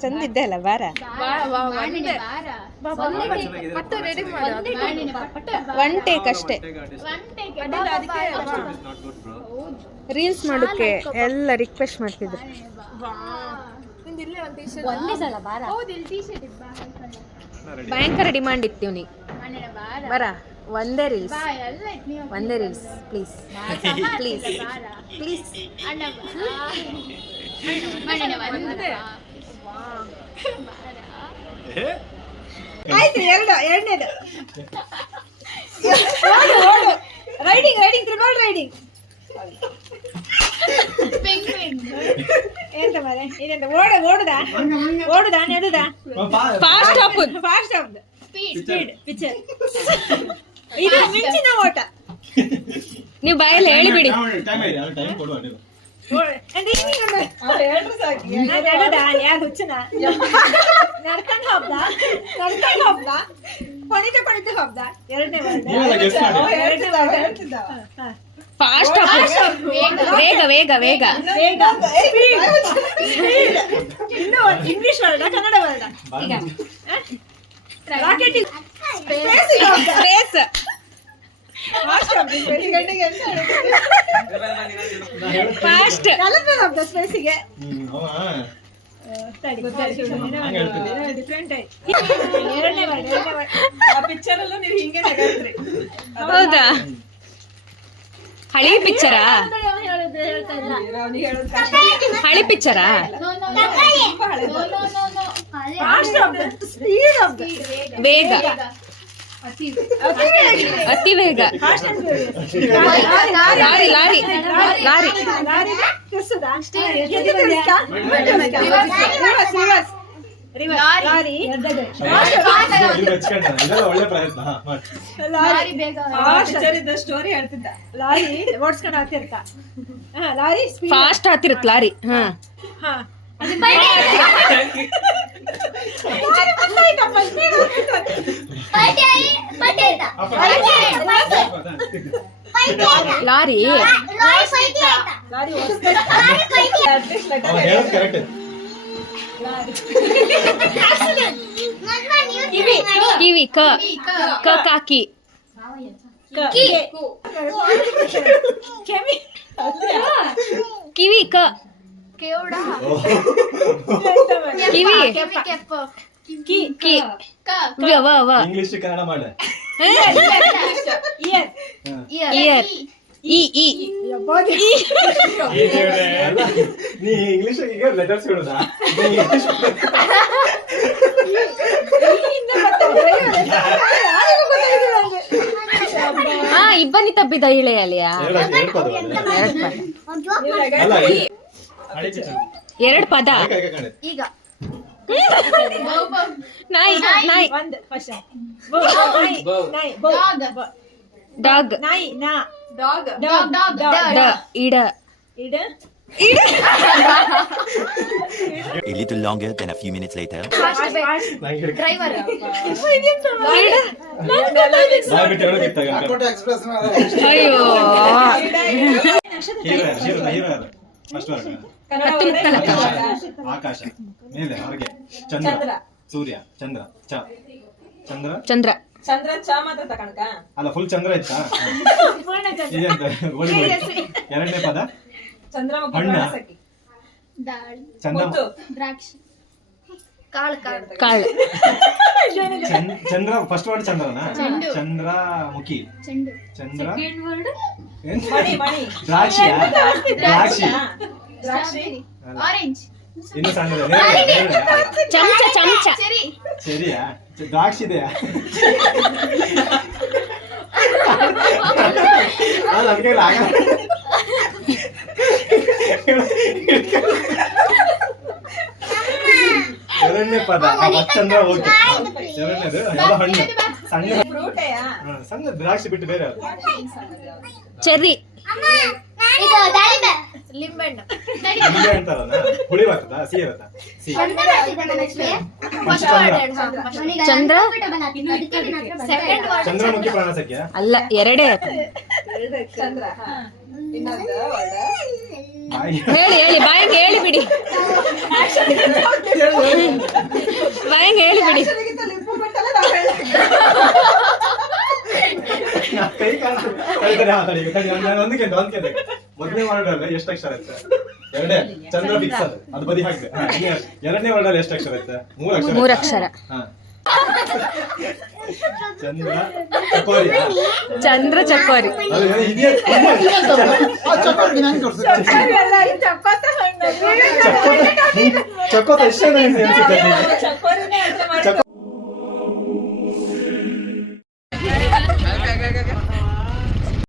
ಚಂದ ಇದ್ದೆ ಅಲ್ಲ ಬಾರ ಒನ್ ಟೇಕ್ ಅಷ್ಟೇ ರೀಲ್ಸ್ ಮಾಡೋಕ್ಕೆ ಎಲ್ಲ ರಿಕ್ವೆಸ್ಟ್ ಮಾಡ್ತಿದ್ರು ಭಯಂಕರ ಡಿಮಾಂಡ್ ಇತ್ತು ಇವ್ನಿಗೆ ಬರ ಒಂದೇ ರೀಲ್ಸ್ ಪ್ಲೀಸ್ ಪ್ಲೀಸ್ ಪ್ಲೀಸ್ ಆಯ್ತು ಎರಡನೇದು ರೈಡಿಂಗ್ ತ್ರಿಬಲ್ ರೈಡಿಂಗ್ ಎಂತ ಮಾರೆ ಇದೆಂತ ಓಡುದಾ ನೆಡುದಾ ಫಾಸ್ಟ್ ಆಫ್ ಸ್ಪೀಡ್ ಪಿಕ್ಚರ್ ಇದು ಮಿಂಚಿನ ಓಟ ನೀವು ಬಾಯಲ್ಲಿ ಹೇಳಿಬಿಡಿ ನಡ್ಕೊಂಡು ಹಬ್ಬ ಕೊನಿತ ಹಬ್ಬ ಎರಡನೇ ಫಾಸ್ಟ್ ವೇಗ ಇನ್ನು ಇಂಗ್ಲಿಷ್ ವರ್ಡ ಕನ್ನಡ ವರ್ಡ ಈಗ rocket space fast of the ಸ್ಪೇಸಿಗೆ ಡಿಫ್ರೆಂಟ್ ಪಿಕ್ಚರ್ ಅಲ್ಲೂ ನೀವು ಹಿಂಗೆ ನಗತ್ರಿ ಹೌದಾ ಹಳಿ ಪಿಕ್ಚರಾ ಹಳಿ ಪಿಕ್ಚರಾ ವೇಗ ಅತಿ ವೇಗ ಲಾರಿ ಸ್ಟೋರಿ ಹೇಳ್ತಿದ್ದ ಲಾರಿ ಓಡಿಸ್ಕೊಂಡು ಆಗ್ತಿರ್ತ ಲಾರಿ ಫಾಸ್ಟ್ ಆಗ್ತಿರುತ್ತ ಲಾರಿ ಲಾರಿ ಕಿವಿ ಕಾಕಿ ಕಿವಿ ಕಿವಿ ಇಂಗ್ಲಿಷ್ ಕನ್ನಡ ಮಾಡ ಇಯರ್ ನೀ ಇಂಗ್ಲಿಷ್ ಈಗ ಲೆಟರ್ಸ್ ಹೇಳುದಾ ಇಬ್ಬನಿ ತಪ್ಪಿದ ಇಳೆಯಲ್ಲಿಯಾ ಎರಡು ಪದ ಈಗ ನಾಯಿ ಡಾಗ್ ಇಡ A little longer than a few minutes later. Driver ಅಯ್ಯೋ ಆಕಾಶ ಮೇಲೆ ಹೊರಗೆ ಚಂದ್ರ ಸೂರ್ಯ ಚಂದ್ರ ಚಂದ್ರ ಚ ಮಾತ್ರ ತಕಣಕ ಅಲ್ಲ ಫುಲ್ ಚಂದ್ರ ಇತ್ತಾ ಇದೆಂತ ಎರಡನೇ ಪದ ಚಂದ್ರಮುಖಿ ಹಣ್ಣ ಪ್ರಾಣಸಖಿ ಚಂದ್ರ ದ್ರಾಕ್ಷಿ ಕಾಳು ಚಂದ್ರ ಫಸ್ಟ್ ವರ್ಡ್ ಚಂದ್ರನಾ ಚೆಂಡು. ಚಂದ್ರಮುಖಿ ಚೆಂಡು ಚಂದ್ರ ಮಣಿ ದ್ರಾಕ್ಷಿ ದ್ರಾಕ್ಷಿ ದ್ರಾಕ್ಷಿ ಆರೆಂಜ್ ಇನ್ನು ಸಣ್ಣದ ಚಮಚ ಚೆರಿ ಸರಿಯಾ ದ್ರಾಕ್ಷಿ ಇದೆಯಾ ಅದಕ್ಕೆ ಎರಡನೇ ಪದ ಚಂದ್ರ ಓಕೆ ಎರಡನೇದು ಯಾವ ಹಣ್ಣು ಸಣ್ಣ ಫ್ರೂಟೆಯಾ ಸಣ್ಣ ದ್ರಾಕ್ಷಿ ಬಿಟ್ಟು ಬೇರೆ ಚೆರ್ರಿ ಲಿಂಬೆಹಣ್ಣು ನಿಂಬೆ ಅಂತಾರಲ್ಲ ಹುಳಿ ಬರ್ತದ ಸಿಹಿ ಇರುತ್ತಾ ಚಂದ್ರ ಚಂದ್ರಮುಖಿ ಪ್ರಾಣಸಖ್ಯ ಅಲ್ಲ ಎರಡೇ ಚಂದ್ರ ಇನ್ನೊಂದು ಹೇಳಿ ಹೇಳಿ ಬಾಯಿಗೆ ಹೇಳಿ ಬಿಡಿ, ಬಾಯಿಗೆ ಹೇಳಿ ಬಿಡಿ. ಕೈ ಕಾಣ್ತು. ನಾನು ಒಂದು ಕೇಳ್ದೆ. ಮೊದಲನೇ ವರ್ಡ್ ಅಲ್ಲಿ ಎಷ್ಟು ಅಕ್ಷರ ಐತೆ? ಎರಡೇ. ಚಂದ್ರ ಫಿಕ್ಸ್ ಅದು ಬದಿ ಹಾಕ್ದೆ. ಎರಡನೇ ವರ್ಡ್ ಅಲ್ಲಿ ಎಷ್ಟು ಅಕ್ಷರ ಐತೆ? 3 ಅಕ್ಷರ. 3 ಅಕ್ಷರ. ಹಾ. ಚಂದ್ರ ಚಕೋರಿ. ಚಂದ್ರ ಚಕೋರಿ. ಅದು ಇದೆಯಾ? ಚಕೋತ ಎಷ್ಟೇ ಅನ್ಸುತ್ತೆ.